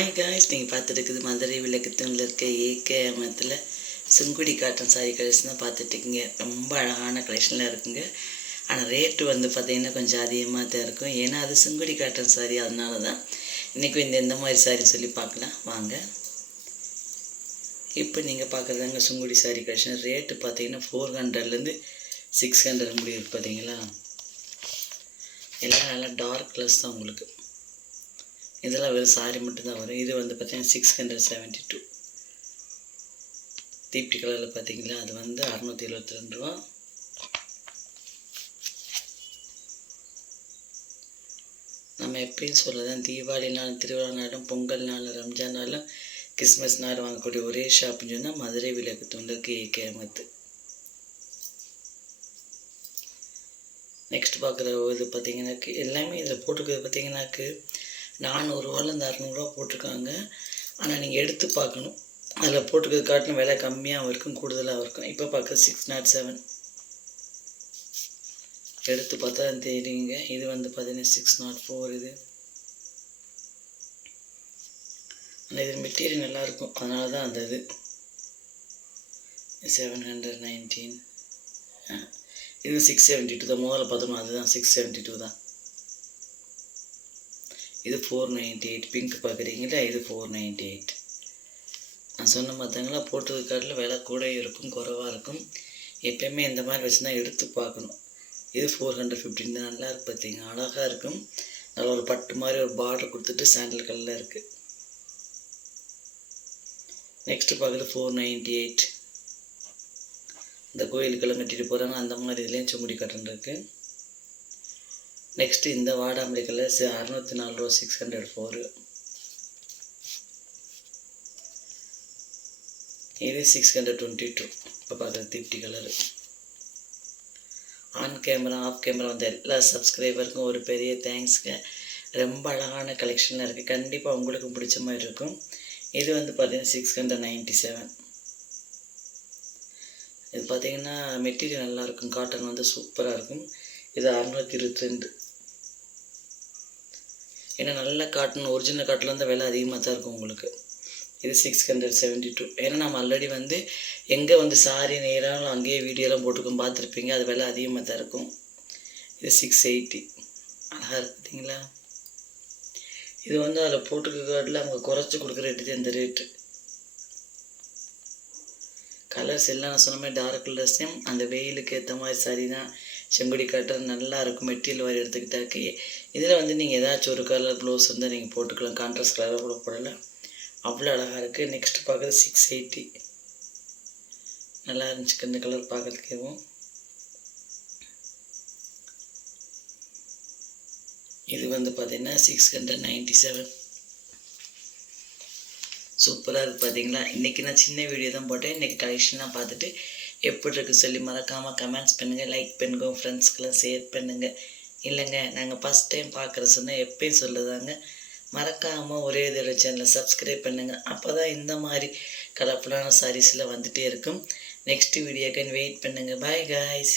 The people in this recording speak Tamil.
ஹாய் காய்ஸ் நீங்கள் பார்த்துட்டுருக்குது மதுரை விளக்குத்தூணில் இருக்க ஏகே ஏகேமத்தில் சுங்குடி காட்டன் சாரி கலெக்ஷன் தான் பார்த்துட்ருக்கீங்க. ரொம்ப அழகான கலெக்ஷனில் இருக்குங்க. ஆனால் ரேட்டு வந்து பார்த்தீங்கன்னா கொஞ்சம் அதிகமாக தான் இருக்கும். ஏன்னா அது சுங்குடி காட்டன் சாரி அதனால தான் இன்றைக்கும் இந்த எந்த மாதிரி சாரி சொல்லி பார்க்கலாம். வாங்க. இப்போ நீங்கள் பார்க்குறதாங்க சுங்குடி சாரி கலெக்ஷன் ரேட்டு பார்த்தீங்கன்னா ஃபோர் ஹண்ட்ரட்லேருந்து சிக்ஸ் ஹண்ட்ரட் முடியும் பார்த்தீங்களா? எல்லாம் நல்லா டார்க் கலர்ஸ் தான் உங்களுக்கு. இதெல்லாம் வெறும் சாரி மட்டும்தான் வரும். இது வந்து பார்த்தீங்கன்னா சிக்ஸ் ஹண்ட்ரட் செவன்ட்டி டூ தீப்டி கலரில் பார்த்தீங்களா? அது வந்து அறநூற்றி எழுபத்தி ரெண்டு ரூபா. நம்ம எப்பயும் சொல்லதான் தீபாவளி நாள் திருவிழா நாளும் பொங்கல் நாள் ரம்ஜான் நாளும் கிறிஸ்மஸ் நாள் வாங்கக்கூடிய ஒரே ஷாப்னு சொன்னால் மதுரை விளக்கு தொண்டுக்கு கேமத்து நெக்ஸ்ட் பார்க்குற இது பார்த்தீங்கன்னாக்கு எல்லாமே இதில் போட்டிருக்கிறது பார்த்தீங்கன்னாக்கு நானூறுரூவாலேருந்து அறநூறுவா போட்டிருக்காங்க. ஆனால் நீங்கள் எடுத்து பார்க்கணும். அதில் போட்டிருக்கிறது காட்டிலும் விலை கம்மியாகவும் இருக்கும் கூடுதலாகவும் இருக்கும். இப்போ பார்க்க சிக்ஸ் நாட் செவன் எடுத்து பார்த்தா தெரியுங்க. இது வந்து பார்த்தீங்கன்னா சிக்ஸ் நாட் ஃபோர் இது. ஆனால் இது மெட்டீரியல் நல்லாயிருக்கும் அதனால தான் அந்த இது. செவன் ஹண்ட்ரட் நைன்டீன் இது சிக்ஸ் செவன்ட்டி டூ தான். முதல்ல பார்த்தோம்னா அதுதான் சிக்ஸ் செவன்ட்டி டூ தான். இது ஃபோர் நைன்ட்டி எயிட் பிங்க் பார்க்குறீங்களா? இது ஃபோர் நைன்ட்டி எயிட் நான் சொன்ன பார்த்தாங்களா போட்டது காட்டில் விலை கூட இருக்கும் குறைவாக இருக்கும். எப்பயுமே இந்த மாதிரி வச்சுருந்தா எடுத்து பார்க்கணும். இது ஃபோர் ஹண்ட்ரட் ஃபிஃப்டின் தான் நல்லா இருக்கு பார்த்தீங்க. அழகாக இருக்கும். நல்லா ஒரு பட்டு மாதிரி ஒரு பார்டர் கொடுத்துட்டு சாண்டல் கல்லில் இருக்குது நெக்ஸ்ட்டு பார்க்குறது ஃபோர் நைன்ட்டி எயிட் இந்த கோயிலுக்கெல்லாம் கட்டிட்டு போகிறாங்க அந்த மாதிரி இதுலேயும் சுங்குடி கட்டணிருக்கு இருக்குது நெக்ஸ்ட்டு இந்த வாடாமல்லி கலர் அறநூற்றி நாலு ரூபா சிக்ஸ் ஹண்ட்ரட் ஃபோரு இது சிக்ஸ் ஹண்ட்ரட் டுவெண்ட்டி டூ இப்போ பார்க்குறது திப்டி colour on camera off camera வந்த எல்லா சப்ஸ்கிரைபருக்கும் ஒரு பெரிய தேங்க்ஸ்ங்க ரொம்ப அழகான கலெக்ஷனில் இருக்குது கண்டிப்பாக உங்களுக்கு பிடிச்ச மாதிரி இருக்கும். இது வந்து பார்த்தீங்கன்னா சிக்ஸ் ஹண்ட்ரட் நைன்ட்டி செவன் இது பார்த்தீங்கன்னா மெட்டீரியல் நல்லாயிருக்கும் காட்டன் வந்து சூப்பராக இருக்கும். இது அறநூற்றி இருபத்தி ரெண்டு ஏன்னா நல்ல காட்டன் ஒரிஜினல் காட்டில் விலை அதிகமாக தான் இருக்கும் உங்களுக்கு. இது சிக்ஸ் ஹண்ட்ரட் செவன்ட்டி டூ ஏன்னா நம்ம ஆல்ரெடி வந்து எங்கே வந்து சாரி நேராலும் அங்கேயே வீடியோலாம் போட்டுக்கும் பார்த்துருப்பீங்க அது விலை அதிகமாக தான் இருக்கும். இது சிக்ஸ் எயிட்டி அழகாக இருக்குதுங்களா இது வந்து அதில் போட்டுக்க காட்டில் அவங்க குறைச்சி கொடுக்குற ரேட்டு இந்த ரேட்டு கலர்ஸ் எல்லாம் நான் சொன்ன மாதிரி டார்க் கலர்ஸையும் அந்த வெயிலுக்கு ஏற்ற மாதிரி சரி தான். செங்குடி காட்டுறது நல்லா இருக்கும் மெட்டீரியல் வரி இருக்கு. இதில் வந்து நீங்கள் ஏதாச்சும் ஒரு கலர் ப்ளவுஸ் வந்து நீங்கள் போட்டுக்கலாம் கான்ட்ராஸ்ட் கலராக கூட போடலாம் அவ்வளோ அழகாக இருக்குது நெக்ஸ்ட் பார்க்குறது சிக்ஸ் எயிட்டி நல்லா இருந்துச்சு இந்த கலர் பார்க்குறதுக்கேவும் இது வந்து பார்த்தீங்கன்னா சிக்ஸ் ஹண்ட்ரட் நைன்ட்டி செவன் சூப்பராக இருக்குது பார்த்தீங்களா? இன்றைக்கி நான் சின்ன வீடியோ தான் போட்டேன். இன்றைக்கி கலெக்ஷன்லாம் பார்த்துட்டு எப்படி இருக்குது சொல்லி மறக்காமல் கமெண்ட்ஸ் பண்ணுங்கள் லைக் பண்ணுங்க உங்கள் ஃப்ரெண்ட்ஸ்க்கெல்லாம் ஷேர் பண்ணுங்கள் இல்லைங்க நாங்கள் ஃபஸ்ட் டைம் பார்க்குற சொன்னால் எப்பயும் சொல்லுதாங்க. மறக்காமல் ஒரே தடவை சேனலை சப்ஸ்கிரைப் பண்ணுங்கள் அப்போ தான் இந்த மாதிரி கலர்ஃபுல்லான சாரீஸில் வந்துகிட்டே இருக்கும். நெக்ஸ்ட் வீடியோக்கு வெயிட் பண்ணுங்கள் பாய் காய்ஸ்